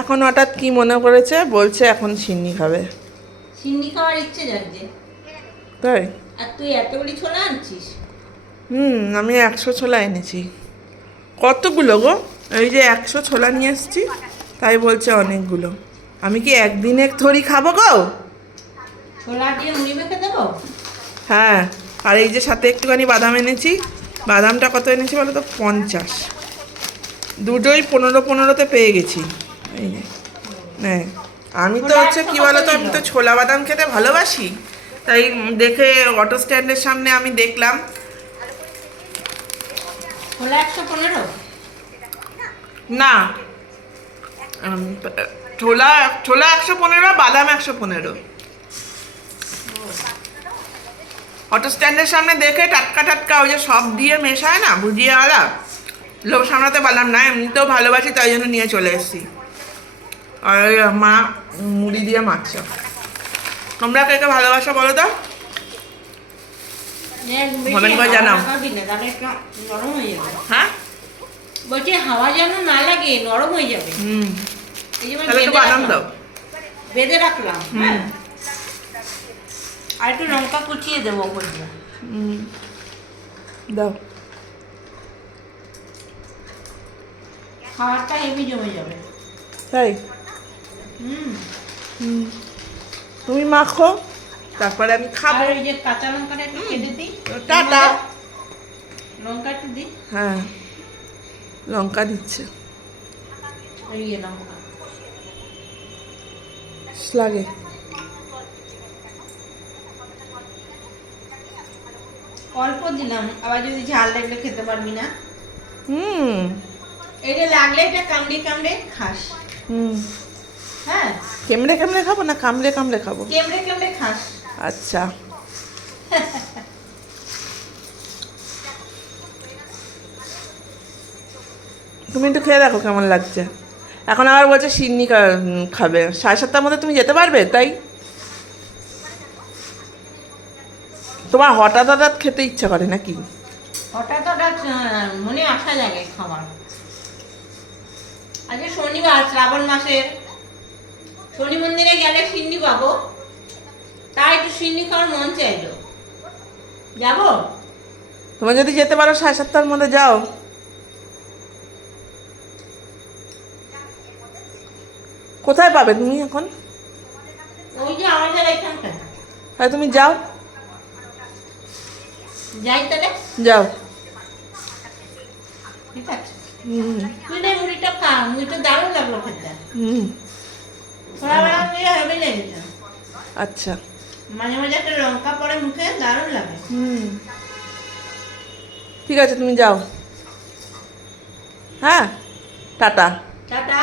এখন হঠাৎ কি মনে করেছে, বলছে এখন সিন্নি খাবে। সিন্নি খাওয়ার ইচ্ছে যাচ্ছে। তাই? আর তুই এতগুলি ছোলা আনছিস? আমি 100 ছোলা এনেছি। কতগুলো গো? এই যে 100 ছোলা নিয়ে এসেছি, তাই বলছে অনেকগুলো। আমি কি একদিনে থরি খাবো গো? ছোলা দিয়ে মুড়ি মেখে দেবো? হ্যাঁ, আর এই যে সাথে একটুখানি বাদাম এনেছি। বাদামটা কত এনেছি বলো তো? 50। দুটোই 15-15তে পেয়ে গেছি। এই যে হ্যাঁ, আমি তো হচ্ছে কি বলতো, আমি তো ছোলা বাদাম খেতে ভালোবাসি। তাই দেখে অটো স্ট্যান্ডের সামনে আমি দেখলাম। ছোলা 115? না, ছোলা ছোলা 115, বাদাম 115। অটো স্ট্যান্ডের সামনে দেখে টাটকা টাটকা ওই যে সব দিয়ে মেশায় না, ভুজিয়ে আলা, লোক সামলাতে পারলাম না, এমনিতেও ভালোবাসি তাই জন্য নিয়ে চলে এসেছি। আর ওই মা মুড়ি দিয়ে মাখছে। তোমরা কে কে ভালোবাসো বলো তো? কমেন্ট করে জানাও। নরম হয়ে যাবে। হ্যাঁ, বলছি হাওয়া যেন না লাগে, নরম হয়ে যাবে। এই যেমন তাহলে একটু বাদাম দাও। বেঁধে রাখলাম। হ্যাঁ, আর একটু লঙ্কা কুচিয়ে দেবো ওপর দিয়ে। দাও। খাবারটা হেভি জমে যাবে। তাই? তুমি মাখো, তারপরে আমি খাবো। আর ওই যে কাঁচা লঙ্কাটা একটু কেটে দিই। টাটা। লঙ্কা একটু দিই। হ্যাঁ, লঙ্কা দিচ্ছে। এই লঙ্কা লাগে। অল্প দিলাম, আবার যদি ঝাল লাগলে খেতে পারবি না। হুম এটা লাগলে এটা কামড়ে কামড়ে খাস। হ্যাঁ, কেমড়ে কেমড়ে খাবো না কামড়ে কামড়ে খাবো? কেমড়ে কেমড়ে খাস। আচ্ছা। তুমি একটু খেয়ে দেখো কেমন লাগছে। এখন আবার বলছে সিন্নি খাবে। 7:30টার মধ্যে তুমি যেতে পারবে? তাই তোমার হঠাৎ হঠাৎ খেতে ইচ্ছা করে নাকি? হঠাৎ হঠাৎ মনে আসা জাগে খাবার। আজকে শনিবার, শ্রাবণ মাসের শনি মন্দিরে গেলে সিন্নি পাবো, তাই একটু সিন্নি খাওয়ার মন চাইলো। যাবো? তোমার যদি যেতে পারো 7:30টার মধ্যে যাও। কোথায় পাবে তুমি এখন? ওই যে আমাদের এখানটা। তাই তুমি যাও। যাই তাহলে। যাও। ঠিক আছে। তুই না মুড়িটা খা, মুড়িটা দারুণ লাগলো খেতে। ছোলাবেলা দিয়ে হেভি লেগেছে। আচ্ছা। মাঝে মাঝে একটা লঙ্কা পরে মুখে, দারুণ লাগে। ঠিক আছে, তুমি যাও। হ্যাঁ, টাটা। টাটা।